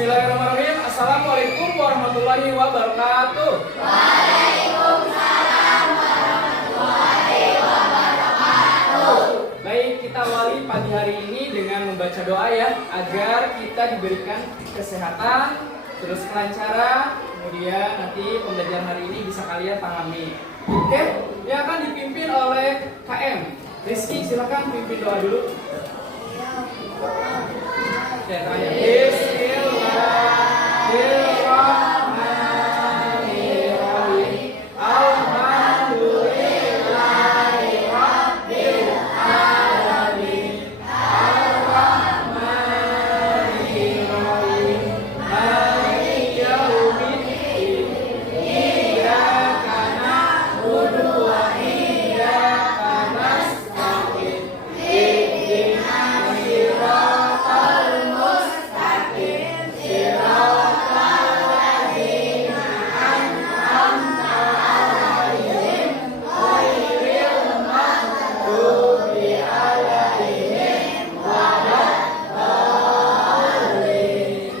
Bismillahirrahmanirrahim. Assalamualaikum warahmatullahi wabarakatuh. Waalaikumsalam warahmatullahi wabarakatuh. Baik, kita awali pagi hari ini dengan membaca doa ya, agar kita diberikan kesehatan, terus kelancaran, kemudian nanti pembelajaran hari ini bisa kalian pahami. Oke, yang akan dipimpin oleh KM Rizky, silakan pimpin doa dulu. Oke, tanya. Bismillahirrahmanirrahim. Alhamdulillahirabbil alamin. Arrahmanirrahim. Maliki yaumiddin. Iyyaka na'budu wa iyyaka nasta'in. Ihdinas siratal mustaqim. Siratal ladzina an'amta 'alaihim ghairil maghdubi 'alaihim waladdallin.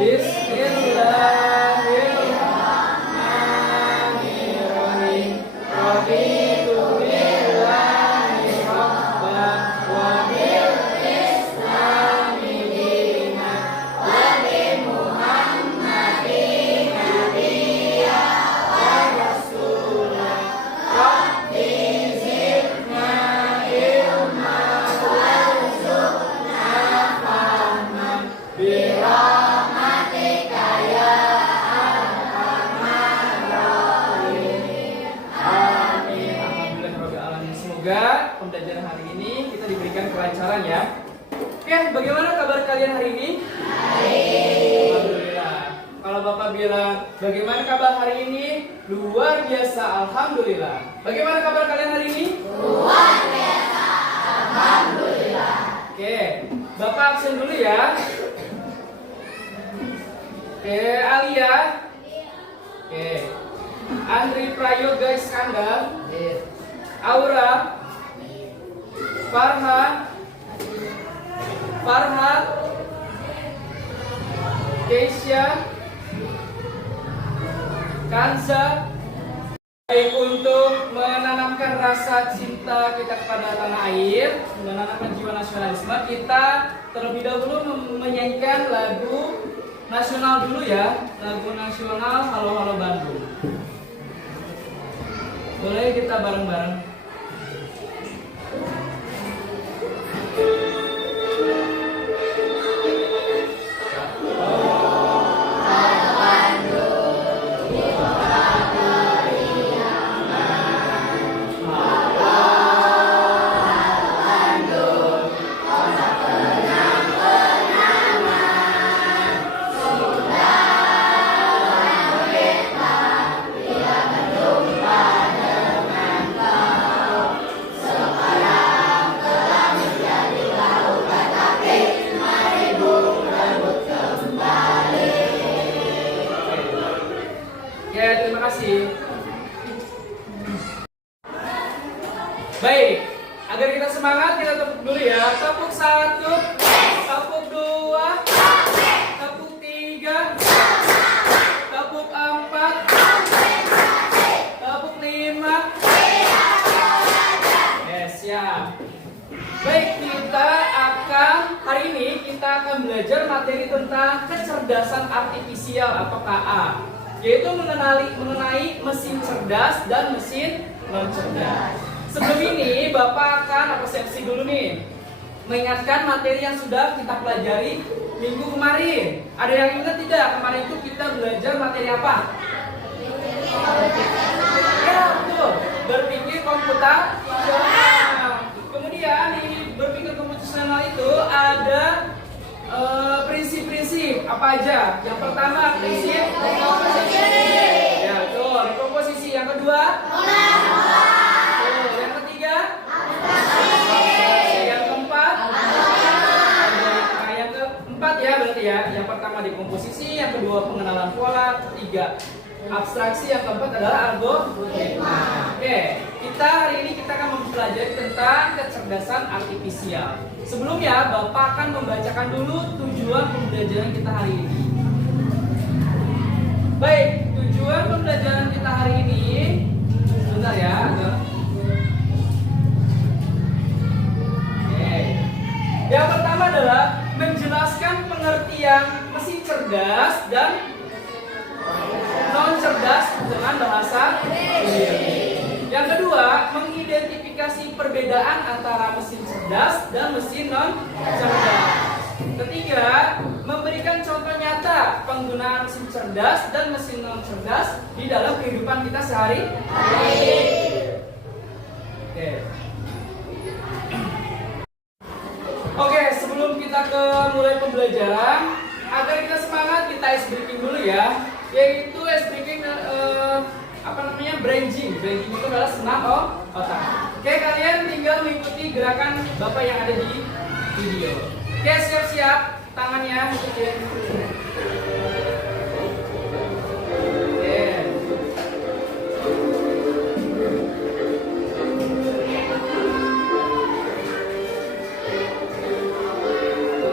Bismillahirrahmanirrahim. Raditu billahi rabban wa bil islami dinan wa bi Muhammadin nabiyya wa rasulah. Rabbi zidna ilma warzuqna fahman bi rahmatika ya arhamar rahimin. Amin. Alhamdulillahirabbil alamin. Semoga pembelajaran hari ini kita diberikan kelancaran ya. Oke, bagaimana kabar kalian hari ini? Baik. Alhamdulillah. Kalau Bapak bilang, bagaimana kabar hari ini? Luar biasa, alhamdulillah. Bagaimana kabar kalian hari ini? Luar biasa, alhamdulillah. Oke, Bapak absen dulu ya. Oke, Alia. Oke. Andri Prayoga Iskandar. Aura. Farhan. Keisha. Kanza. Baik, untuk menanamkan rasa cinta kita kepada tanah air, menanamkan jiwa nasionalisme, kita terlebih dahulu menyanyikan lagu nasional dulu ya, lagu nasional Halo Halo Bandung. Boleh kita bareng-bareng? Ya, terima kasih. Baik, agar kita semangat, kita tepuk dulu ya. Tepuk 1, tepuk 2, tepuk 3, tepuk 4, tepuk 5. Siap. Baik, hari ini kita akan belajar materi tentang kecerdasan artifisial atau KA, yaitu mengenai mesin cerdas dan mesin non cerdas. Sebelum ini Bapak akan absensi dulu nih, mengingatkan materi yang sudah kita pelajari minggu kemarin. Ada yang ingat tidak? Kemarin itu kita belajar materi apa? Ya, betul. Berpikir komputasional. Kemudian di berpikir komputasional itu ada prinsip-prinsip apa aja? Yang pertama prinsip komposisi. Ya, betul. Komposisi. Yang kedua, yang ketiga, yang keempat, yang keempat ya berarti ya. Yang pertama di komposisi, yang kedua pengenalan pola, ketiga abstraksi, yang keempat adalah algoritma. Oke, hari ini kita akan mempelajari tentang kecerdasan artifisial. Sebelumnya, Bapak akan membacakan dulu tujuan pembelajaran kita hari ini. Baik, tujuan pembelajaran kita hari ini, sebentar ya. Oke. Yang pertama adalah menjelaskan pengertian mesin cerdas dan non cerdas dengan bahasa sendiri. Yang kedua, mengidentifikasi perbedaan antara mesin cerdas dan mesin non cerdas. Ketiga, memberikan contoh nyata penggunaan mesin cerdas dan mesin non cerdas di dalam kehidupan kita sehari-hari. Oke, sebelum kita ke mulai pembelajaran, agar kita semangat, kita ice breaking dulu ya. Yaitu ice breaking branching. Branching itu adalah senam otak. Oke, kalian tinggal mengikuti gerakan Bapak yang ada di video. Oke, siap-siap, tangannya ikutin. Oke.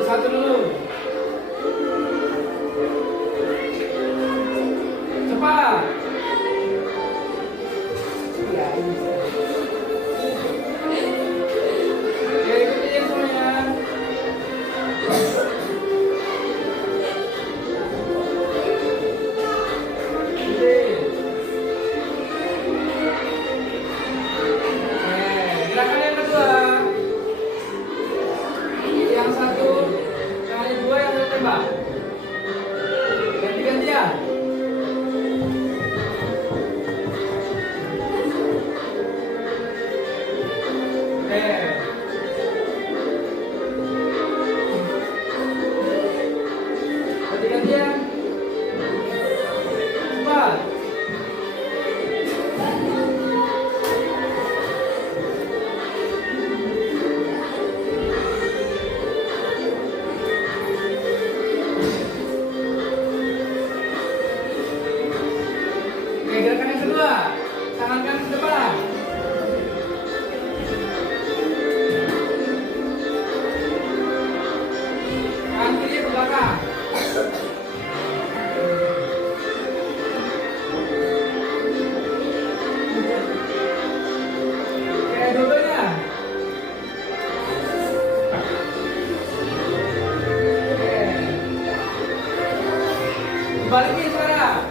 Satu dulu. Cepat. Ya, ikutin semuanya. Gerakan yang kedua. Yang satu, yang ada dua, yang satu tembak. Ganti-gantian. Ganti-gantian. Cepat. Oke, gerakan yang kedua. Tangan kanan ke depan. Tangan kiri ke belakang. Oke, dua-duanya. Oke. Dibalikin sekarang.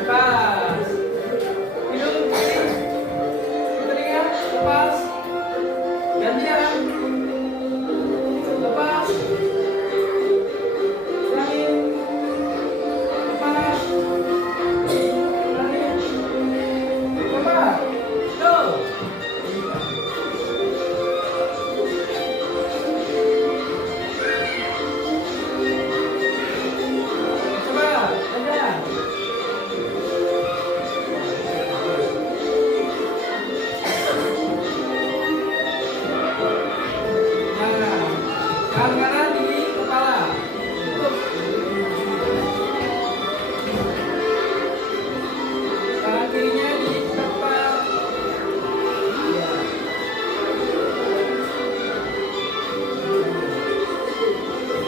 Lepas. Hidung kiri. Telinga. Lepas. Gantian. Lepas. Ulangin. Lepas. Ulangin. Lepas. Go. Coba. Gantian. Tangan kanan di kepala. Tutup. Tangan kirinya di depan. Ya.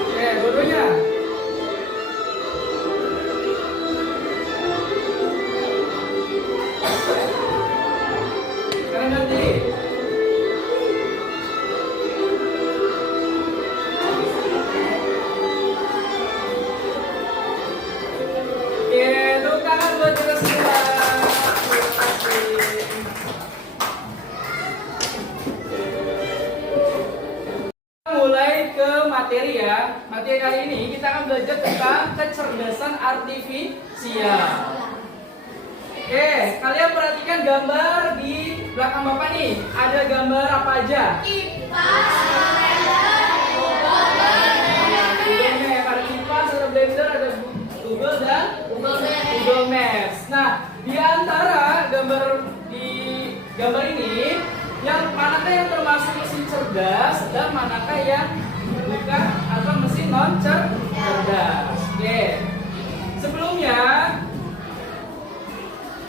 Oke, dua-duanya. Sekarang ganti. Tepuk tangan buat kita semua. Terima kasih. Mulai ke materi ya. Materi kali ini kita akan belajar tentang kecerdasan artifisial. Oke, kalian perhatikan gambar di belakang Bapak nih. Ada gambar apa aja? Ada kipas, ada blender, ada Google dan Google Maps. Nah, di antara gambar ini, yang mana manakah yang termasuk mesin cerdas dan manakah yang bukan atau mesin non cerdas. Oke. Sebelumnya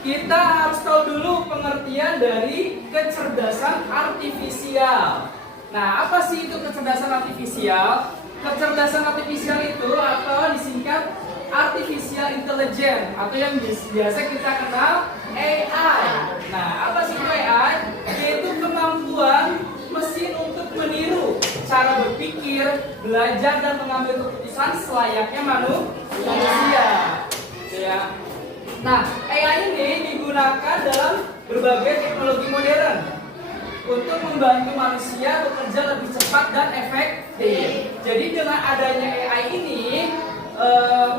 kita harus tahu dulu pengertian dari kecerdasan artifisial. Nah, apa sih itu kecerdasan artifisial? Kecerdasan artifisial itu atau disingkat artificial intelligence atau yang biasa kita kenal AI. Nah, apa sih itu AI? Yaitu kemampuan mesin untuk meniru cara berpikir, belajar dan mengambil keputusan selayaknya manusia. Ya. Nah, AI ini digunakan dalam berbagai teknologi modern untuk membantu manusia bekerja lebih cepat dan efektif. Jadi dengan adanya AI ini,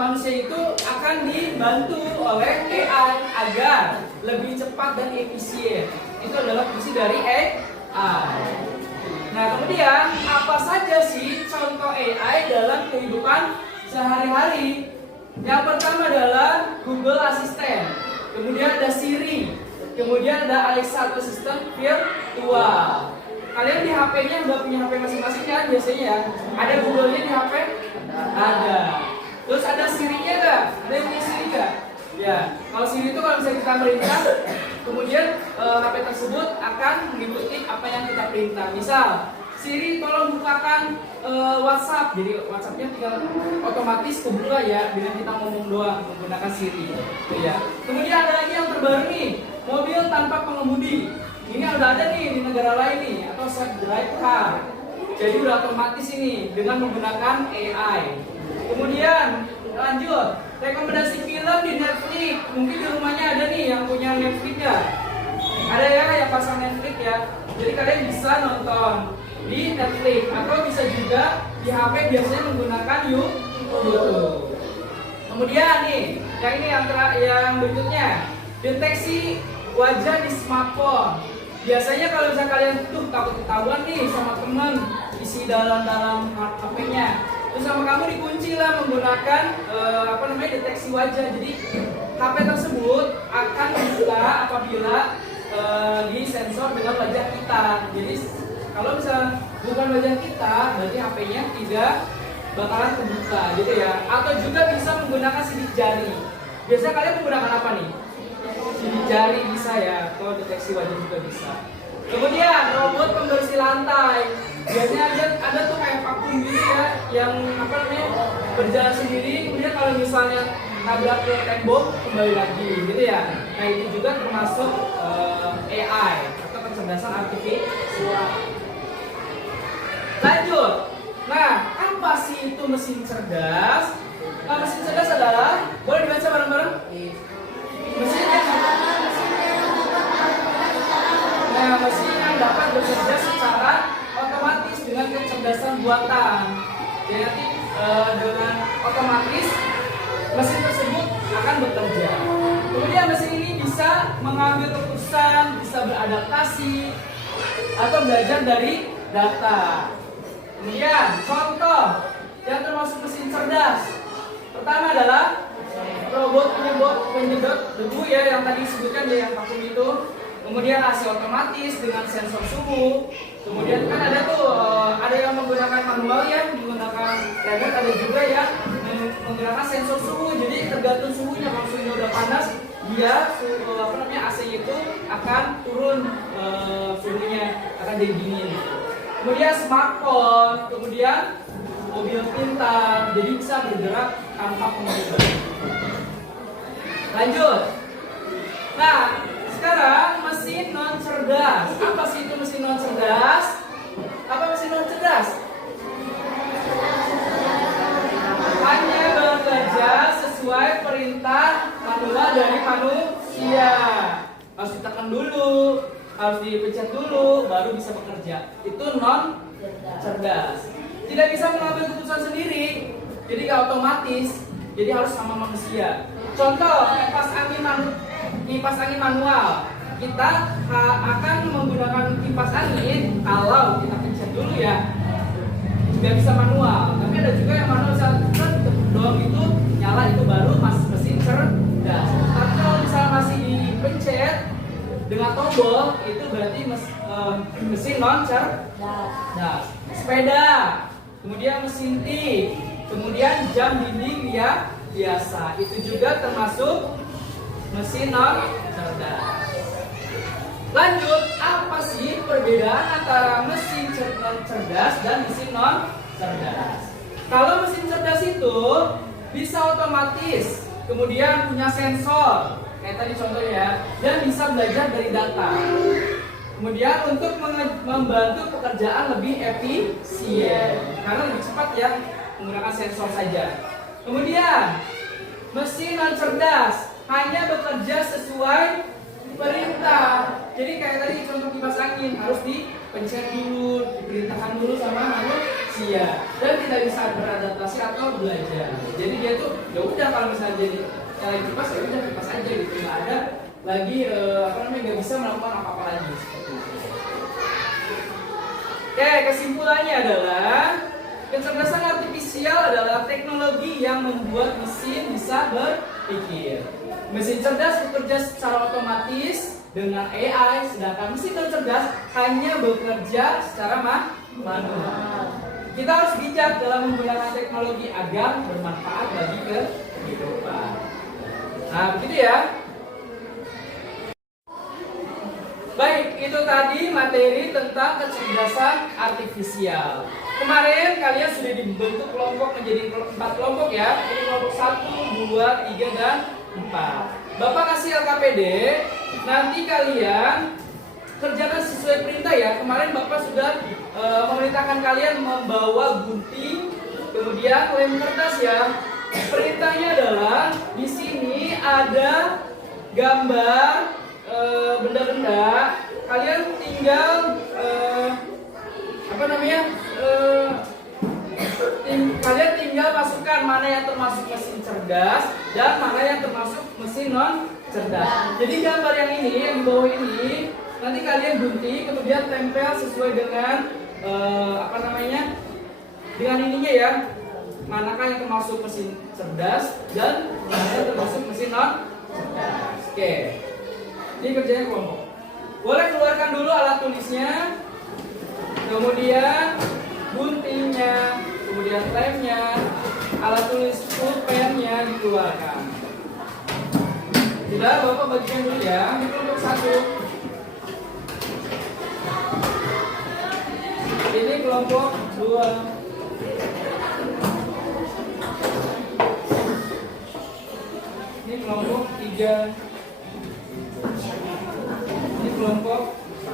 manusia itu akan dibantu oleh AI agar lebih cepat dan efisien. Itu adalah fungsi dari AI. Nah, kemudian apa saja sih contoh AI dalam kehidupan sehari-hari? Yang pertama adalah Google Assistant, kemudian ada Siri, kemudian ada Alexa atau sistem virtual. Kalian di HP-nya udah punya HP masing-masing kan biasanya ya? Ada Google-nya di HP? Ada. Terus ada Siri-nya nggak? Ada yang punya Siri nggak? Ya. Kalau Siri itu kalau misalnya kita perintah, kemudian HP tersebut akan mengikuti apa yang kita perintah. Misal, Siri tolong bukakan WhatsApp. Jadi WhatsApp-nya tinggal otomatis kebuka ya dengan kita ngomong doang menggunakan Siri. Ya. Kemudian ada lagi yang terbaru nih, mobil tanpa pengemudi. Ini udah ada nih di negara lain nih, atau self drive car. Jadi udah otomatis ini dengan menggunakan AI. Kemudian lanjut, rekomendasi film di Netflix. Mungkin di rumahnya ada nih yang punya Netflix ya. Ada ya yang pasang Netflix ya. Jadi kalian bisa nonton di Netflix atau bisa juga di HP biasanya menggunakan YouTube. Kemudian nih, yang berikutnya, deteksi wajah di smartphone. Biasanya kalau misalnya kalian tuh takut ketahuan nih sama temen isi dalam HP-nya, terus sama kamu dikunci lah menggunakan deteksi wajah. Jadi HP tersebut akan dibuka apabila disensor dengan wajah kita. Jadi kalau misalnya bukan wajah kita, berarti HP-nya tidak bakalan terbuka gitu ya. Atau juga bisa menggunakan sidik jari. Biasanya kalian menggunakan apa nih? Sidik jari bisa ya, atau deteksi wajah juga bisa. Kemudian robot pembersih lantai. Biasanya ada tuh kayak vakum gitu ya, yang berjalan sendiri. Kemudian kalau misalnya nabrak ke tembok kembali lagi gitu ya. Nah itu juga termasuk AI atau kecerdasan artifisial. Lanjut. Nah, apa sih itu mesin cerdas? Nah, mesin cerdas adalah, boleh dibaca bareng-bareng? Mesin yang dapat bekerja secara otomatis dengan kecerdasan buatan. Jadi nanti dengan otomatis mesin tersebut akan bekerja. Kemudian mesin ini bisa mengambil keputusan, bisa beradaptasi atau belajar dari data. Kemudian contoh yang termasuk mesin cerdas pertama adalah robot penyedot debu ya, yang tadi disebutkan ya, yang vakum itu. Kemudian AC otomatis dengan sensor suhu. Kemudian kan ada tuh ada yang menggunakan manual ya, menggunakan remote, ada juga yang menggunakan sensor suhu. Jadi tergantung suhunya, kalau suhunya udah panas, dia AC itu akan turun suhunya, akan dingin. Kemudian smartphone, kemudian mobil pintar, jadi bisa bergerak tanpa pengemudi. Lanjut. Nah, sekarang mesin non cerdas. Apa sih itu mesin non cerdas? Apa mesin non cerdas? Hanya bekerja sesuai perintah manual dari manusia. Harus ditekan dulu, harus dipencet dulu, baru bisa bekerja. Itu non cerdas. Tidak bisa mengambil keputusan sendiri, jadi nggak otomatis. Jadi harus sama manusia. Contoh, kipas angin manual. Kita akan menggunakan kipas angin kalau kita pencet dulu ya. Tidak bisa manual. Tapi ada juga yang manual bisa doang itu nyala, itu baru mesin cerdas. Tapi kalau misalnya masih dipencet Dengan tombol itu berarti mesin non cerdas. Sepeda, kemudian mesin tik, kemudian jam dinding ya biasa. Itu juga termasuk mesin non cerdas. Lanjut, apa sih perbedaan antara mesin non cerdas dan mesin non cerdas? Kalau mesin cerdas itu bisa otomatis, kemudian punya sensor, kayak tadi contohnya ya, dan bisa belajar dari data. Kemudian untuk membantu pekerjaan lebih efisien, karena lebih cepat ya menggunakan sensor saja. Kemudian mesin non cerdas hanya bekerja sesuai perintah. Jadi kayak tadi contoh kipas angin harus dipencet dulu, diperintahkan dulu sama manusia dan tidak bisa beradaptasi atau belajar. Jadi dia tuh ya udah kalau misalnya jadi kipas ya udah kipas aja gitu, nggak ada lagi nggak bisa melakukan apa-apa lagi seperti itu. Oke, kesimpulannya adalah kecerdasan artifisial adalah teknologi yang membuat mesin bisa berpikir. Mesin cerdas bekerja secara otomatis dengan AI, sedangkan mesin non cerdas hanya bekerja secara manual. Kita harus bijak dalam menggunakan teknologi agar bermanfaat bagi kehidupan. Nah, begitu ya. Baik, itu tadi materi tentang kecerdasan artifisial. Kemarin kalian sudah dibentuk kelompok menjadi 4 kelompok ya. Ini kelompok 1, 2, 3, dan 4. Bapak kasih LKPD, nanti kalian kerjakan sesuai perintah ya. Kemarin Bapak sudah memerintahkan kalian membawa gunting, kemudian lem kertas ya. Perintahnya adalah di sini ada gambar benda-benda. Kalian tinggal kalian tinggal masukkan mana yang termasuk mesin cerdas dan mana yang termasuk mesin non cerdas. Jadi gambar yang ini, yang di bawah ini, nanti kalian gunting, kemudian tempel sesuai dengan dengan ininya ya. Manakah yang termasuk mesin cerdas dan mana yang termasuk mesin non cerdas. Oke. Ini kerjanya kelompok. Boleh keluarkan dulu alat tulisnya, kemudian guntingnya, kemudian lemnya, alat tulis pulpennya dikeluarkan. Sudah, Bapak bagikan dulu ya. Ini kelompok 1. Ini kelompok 2. Ini kelompok 3. Ini kelompok 4.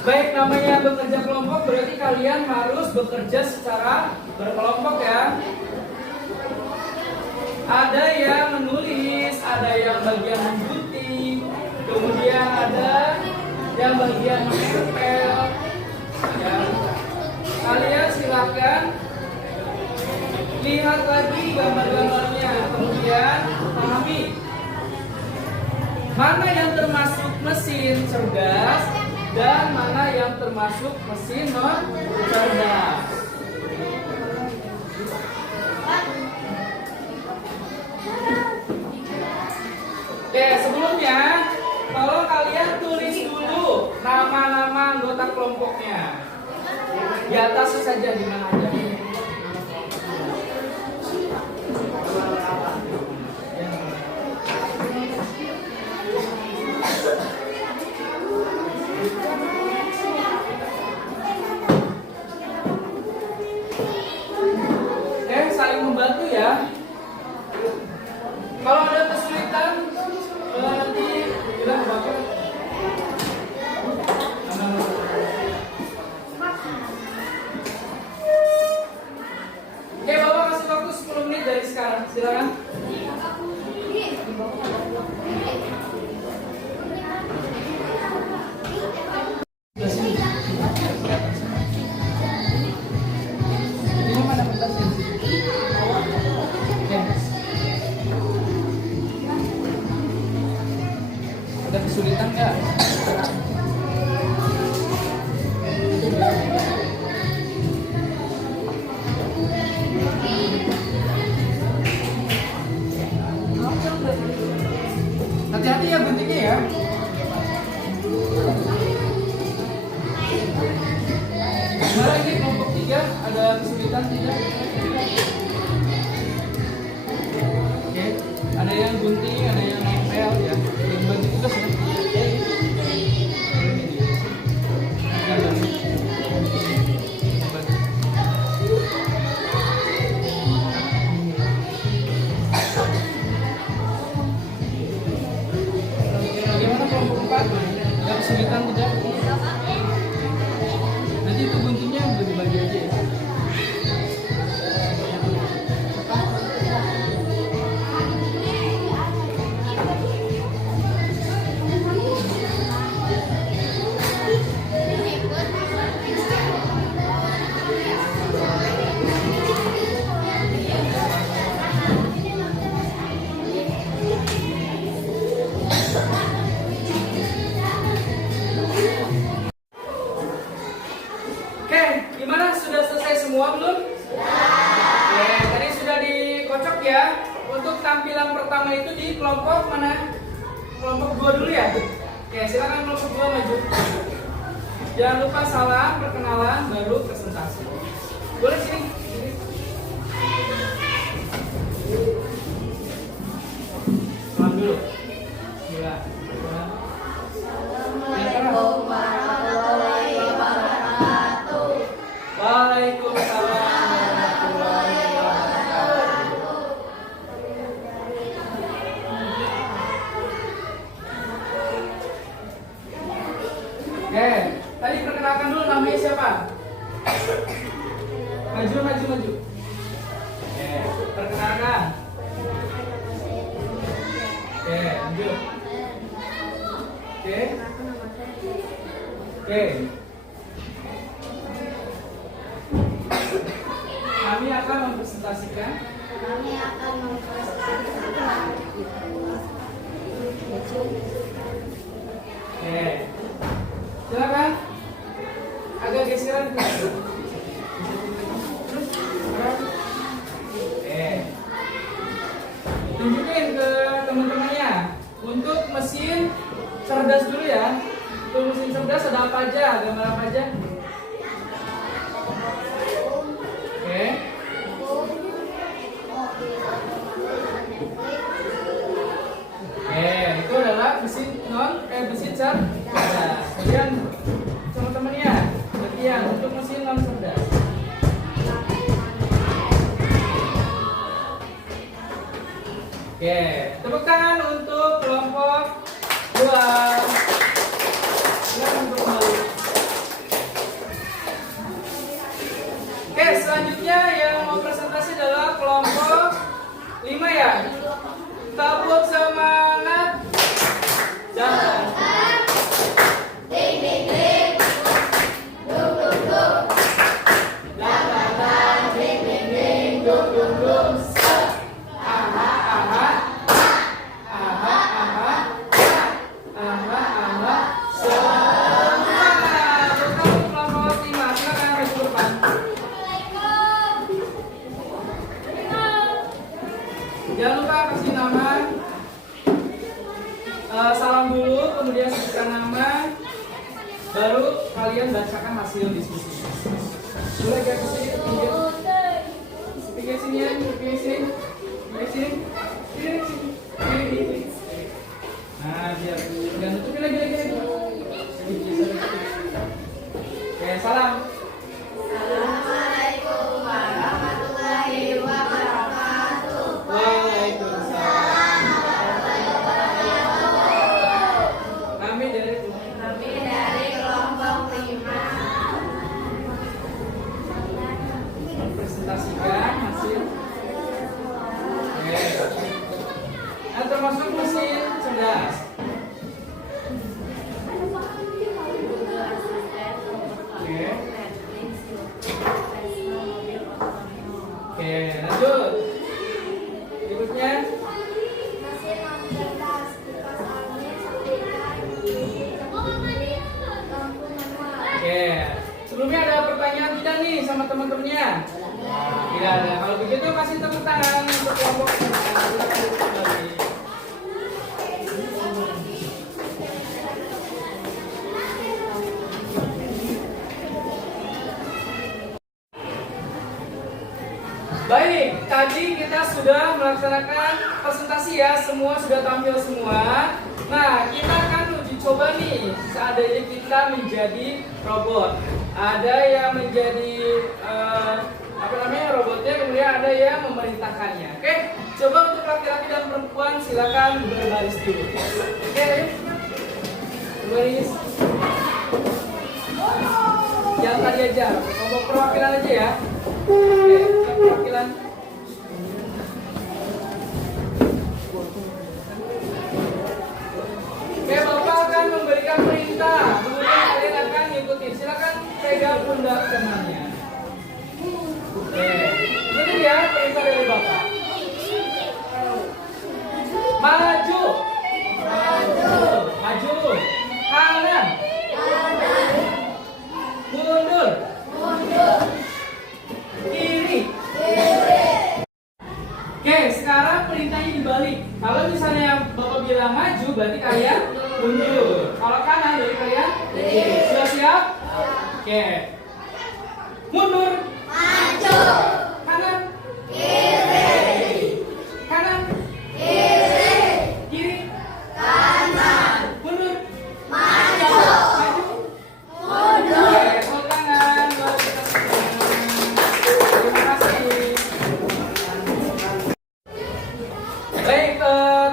Baik, namanya bekerja kelompok berarti kalian harus bekerja secara berkelompok ya. Ada yang menulis, ada yang bagian menggunting, kemudian ada yang bagian menempel. Ya. Kalian silakan lihat lagi gambar-gambarnya, kemudian pahami mana yang termasuk mesin cerdas dan mana yang termasuk mesin non cerdas. Oke, sebelumnya tolong kalian tulis dulu nama-nama anggota kelompoknya. Di atas saja di mana aja. Saling membantu ya. Kalau ada kesulitan nanti bilang Bapak. Coba ini kelompok 3 ada kesulitan tidak? Oke, ada yang gunting, ada yang nempel ya. Yang bantu tugas ya. Bagaimana kelompok 4? Ada kesulitan tidak? Nanti itu guntingnya udah dibagi aja ya. Oke, gimana? Sudah selesai semua belum? Oke, tadi sudah dikocok ya. Untuk tampilan pertama itu di kelompok mana? Kelompok 2 dulu ya? Oke, silakan kelompok 2 maju. Jangan lupa salam, perkenalan, baru presentasi. Boleh sini? Salam dulu. Gila. Assalamualaikum warahmatullahi wabarakatuh. Waalaikumsalam warahmatullahi wabarakatuh. Oke, tadi perkenalkan dulu namanya siapa? Maju, maju, maju. Oke, perkenalkan. Oke, lanjut. Oke. Oke. Kami akan mempresentasikan. Oke. Silakan. Agak geseran ke terus. Oke. Tunjukin ke teman-temannya untuk mesin cerdas dulu ya. Untuk mesin cerdas ada apa aja? Gambar apa aja? Oke. Itu adalah mesin mesin cerdas. Kemudian teman-temannya bagian untuk mesin non cerdas. Oke, tepuk tangan untuk kelompok 2. Silakan kembali. Oke, selanjutnya yang mau presentasi adalah kelompok 5 ya. Tepuk semangat. Jalan. Ding ding ding. Duk duk duk. Jalan. Ding ding ding. Duk duk duk. Aha aha. Aha aha. Aha aha. Semangat. Untuk kelompok 5 silakan maju ke depan. Jangan lupa kasih nama. Salam dulu, kemudian sebutkan nama, baru kalian bacakan hasil diskusi. Boleh gak kesini, pinggir? Pinggir sini ya, pinggir sini, pinggir sini, pinggir sini. Nah, biar jangan tutupin lagi. Oke, salam. Assalamualaikum warahmatullahi wabarakatuh. Waalaikumsalam. Kami dari kelompok 5. presentasikan hasil. Oke. Nah, termasuk mesin cerdas. Oke. Oke, lanjut. Berikutnya. Oke. Sebelumnya ada pertanyaan tidak nih sama teman-temannya? Tidak ada. Kalau begitu kasih tepuk tangan untuk kelompok kembali. Baik, tadi kita sudah melaksanakan presentasi ya, semua sudah tampil semua. Nah, kita akan uji coba nih, seandainya kita menjadi robot. Ada yang menjadi robotnya, kemudian ada yang memerintahkannya. Oke, coba untuk laki-laki dan perempuan silakan berbaris dulu. Oke, ayo. Berbaris. Yang tadi aja, kelompok perwakilan aja ya. Oke, perwakilan. Oke, Bapak akan memberikan perintah, kemudian kalian akan ikuti. Silakan pegang pundak temannya. Oke, ini dia perintah dari Bapak. Maju. Maju. Kanan. Mundur. Kiri. Oke, sekarang perintahnya dibalik. Kalau misalnya Bapak bilang maju, berarti kalian mundur. Kalau kanan, berarti kalian sudah siap? Oke. Mundur. Maju. Kanan. Kiri. Kanan. Kiri. Kiri. Kanan. Mundur. Maju. Maju. Mundur. Oke, tepuk tangan buat kita semua. Terima kasih. Baik,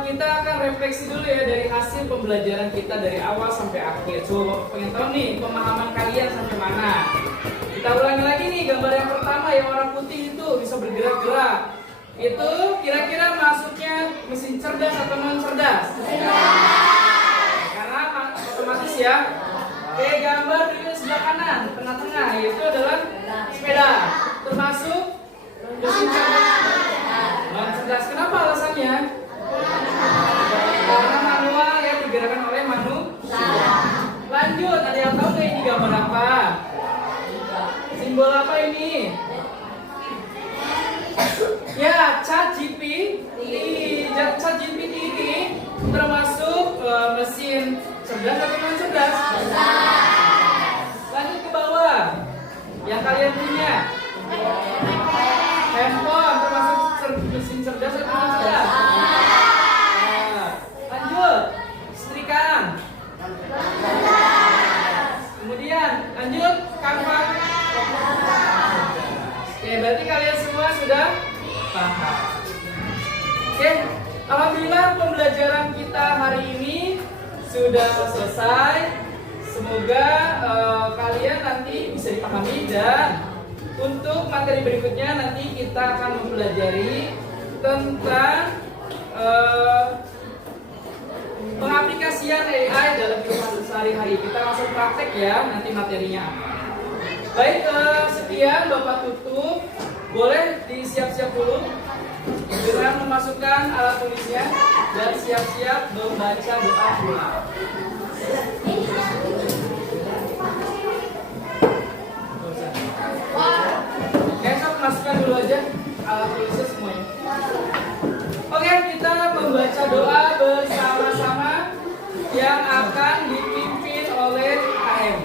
kita akan refleksi dulu ya dari hasil pembelajaran kita dari awal sampai akhir. Coba pengen tahu nih pemahaman kalian sampai mana. Kita ulangi lagi nih, gambar yang pertama yang warna putih itu bisa bergerak-gerak. Itu kira-kira masuknya mesin cerdas atau non cerdas? Karena otomatis ya. Oke, gambar di sebelah kanan, tengah-tengah, yaitu adalah sepeda. Termasuk mesin cerdas non cerdas. Kenapa alasannya? Karena manual ya, digerakkan oleh manusia. Lanjut, ada yang tahu nggak ini gambar apa? Simbol apa ini? Ya, ChatGPT. ChatGPT ini termasuk mesin cerdas atau non cerdas? Lanjut ke bawah. Yang kalian punya? Handphone termasuk mesin cerdas atau non cerdas? Nah, lanjut. Setrikaan. Kemudian lanjut kanvas. Oke, berarti kalian semua sudah paham. Oke, alhamdulillah pembelajaran kita hari ini sudah selesai. Semoga kalian nanti bisa dipahami, dan untuk materi berikutnya nanti kita akan mempelajari tentang pengaplikasian AI dalam kehidupan sehari-hari. Kita langsung praktek ya nanti materinya apa. Baik, sekian Bapak tutup. Boleh disiap-siap dulu dengan memasukkan alat tulisnya dan siap-siap membaca doa pula. Besok masukkan dulu aja alat tulisnya semuanya. Oke, kita membaca doa bersama-sama yang akan dipimpin oleh KM.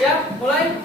Siap? Mulai?